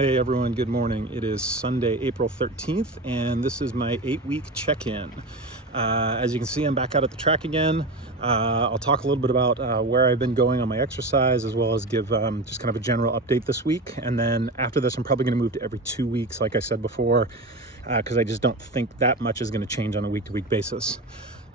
Hey everyone, good morning. It is Sunday, April 13th, and this is my 8-week check-in. As you can see, I'm back out at the track again. I'll talk a little bit about where I've been going on my exercise, as well as give just kind of a general update this week. And then after this, I'm probably going to move to every 2 weeks, like I said before, because I just don't think that much is going to change on a week-to-week basis.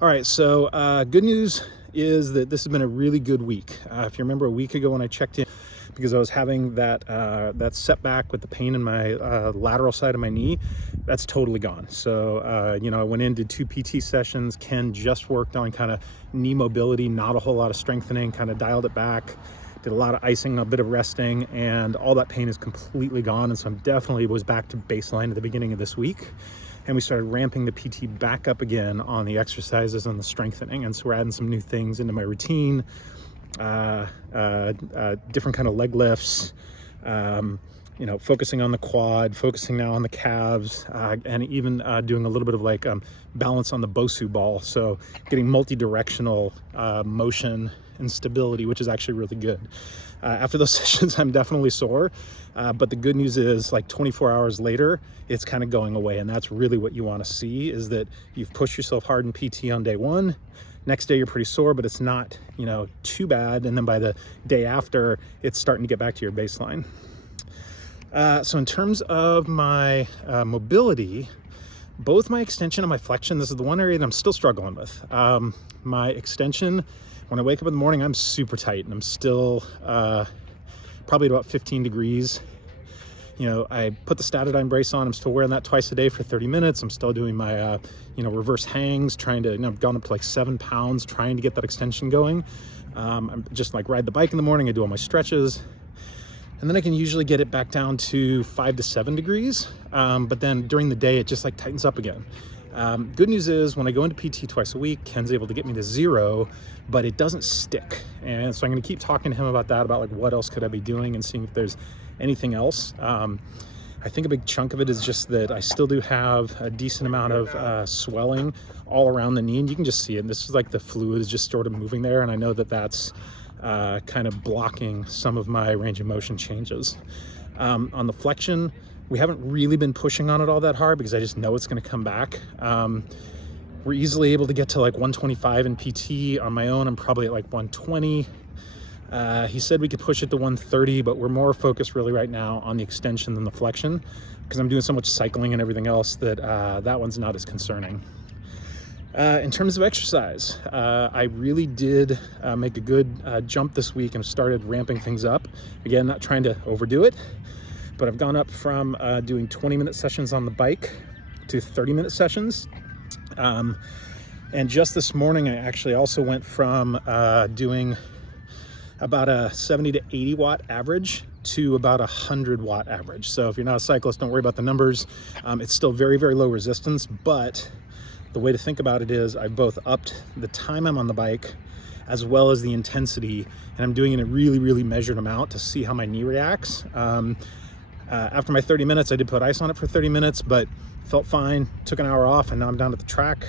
All right, so good news is that this has been a really good week. If you remember a week ago when I checked in, because I was having that setback with the pain in my lateral side of my knee, that's totally gone. So, I went in, did 2 PT sessions. Ken just worked on kind of knee mobility, not a whole lot of strengthening, kind of dialed it back, did a lot of icing, a bit of resting, and all that pain is completely gone. And so I'm definitely was back to baseline at the beginning of this week. And we started ramping the PT back up again on the exercises and the strengthening. And so we're adding some new things into my routine. Different kind of leg lifts, focusing on the quad, focusing now on the calves, and even doing a little bit of like balance on the BOSU ball. So getting multi-directional motion and stability, which is actually really good. After those sessions, I'm definitely sore, but the good news is like 24 hours later, it's kind of going away. And that's really what you want to see, is that you've pushed yourself hard in PT on day one. Next day you're pretty sore, but it's not, too bad. And then by the day after, it's starting to get back to your baseline. So in terms of my mobility, both my extension and my flexion, this is the one area that I'm still struggling with. My extension, when I wake up in the morning, I'm super tight and I'm still probably at about 15 degrees. I put the Statidine brace on. I'm still wearing that twice a day for 30 minutes. I'm still doing my, reverse hangs, trying to, I've gone up to like 7 pounds, trying to get that extension going. I'm just like ride the bike in the morning. I do all my stretches. And then I can usually get it back down to 5 to 7 degrees. But then during the day, it just like tightens up again. Good news is when I go into PT twice a week, Ken's able to get me to 0, but it doesn't stick. And so I'm going to keep talking to him about that, about like what else could I be doing and seeing if there's anything else. I think a big chunk of it is just that I still do have a decent amount of swelling all around the knee, and you can just see it. This is like the fluid is just sort of moving there, and I know that that's kind of blocking some of my range of motion changes. On the flexion, we haven't really been pushing on it all that hard because I just know it's going to come back. We're easily able to get to like 125 in PT. On my own, I'm probably at like 120. He said we could push it to 130, but we're more focused really right now on the extension than the flexion because I'm doing so much cycling and everything else that that one's not as concerning. In terms of exercise, I really did make a good jump this week and started ramping things up. Again, not trying to overdo it, but I've gone up from doing 20-minute sessions on the bike to 30-minute sessions. And just this morning, I actually also went from doing about a 70 to 80 watt average to about 100 watt average. So if you're not a cyclist, don't worry about the numbers. It's still very, very low resistance, but the way to think about it is I both upped the time I'm on the bike as well as the intensity, and I'm doing it in a really, really measured amount to see how my knee reacts. After my 30 minutes, I did put ice on it for 30 minutes, but felt fine, took an hour off, and now I'm down at the track,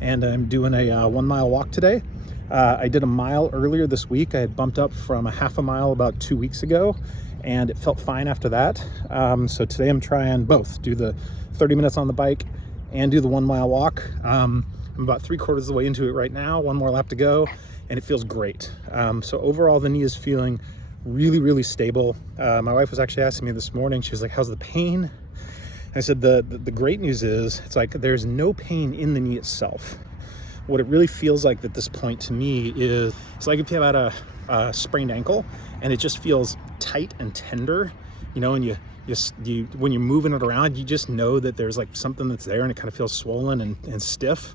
and I'm doing a 1 mile walk today. I did a mile earlier this week. I had bumped up from a half a mile about 2 weeks ago, and it felt fine after that. So today I'm trying both, do the 30 minutes on the bike and do the 1 mile walk. I'm about 3/4 of the way into it right now, 1 more lap to go, and it feels great. So overall, the knee is feeling really, really stable. My wife was actually asking me this morning, she was like, how's the pain? I said, the great news is it's like there's no pain in the knee itself. What it really feels like at this point to me is it's like if you have had a sprained ankle and it just feels tight and tender, and you when you're moving it around, you just know that there's like something that's there and it kind of feels swollen and stiff.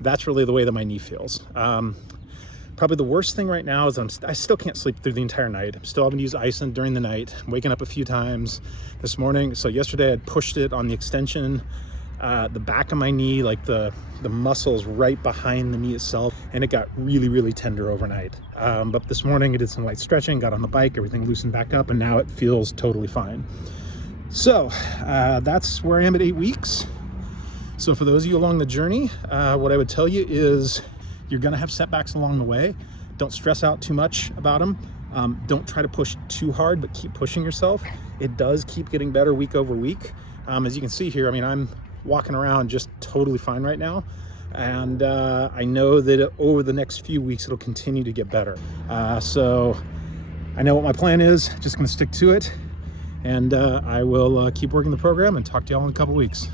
That's really the way that my knee feels. Probably the worst thing right now is I still can't sleep through the entire night. I'm still having to use ice during the night. I'm waking up a few times this morning. So yesterday I pushed it on the extension, the back of my knee, like the muscles right behind the knee itself, and it got really, really tender overnight. But this morning I did some light stretching, got on the bike, everything loosened back up, and now it feels totally fine. So that's where I am at 8 weeks. So for those of you along the journey, what I would tell you is you're gonna have setbacks along the way. Don't stress out too much about them. Don't try to push too hard, but keep pushing yourself. It does keep getting better week over week. As you can see here, I mean, I'm walking around just totally fine right now. And I know that over the next few weeks, it'll continue to get better. So I know what my plan is, just gonna stick to it. And I will keep working the program and talk to y'all in a couple weeks.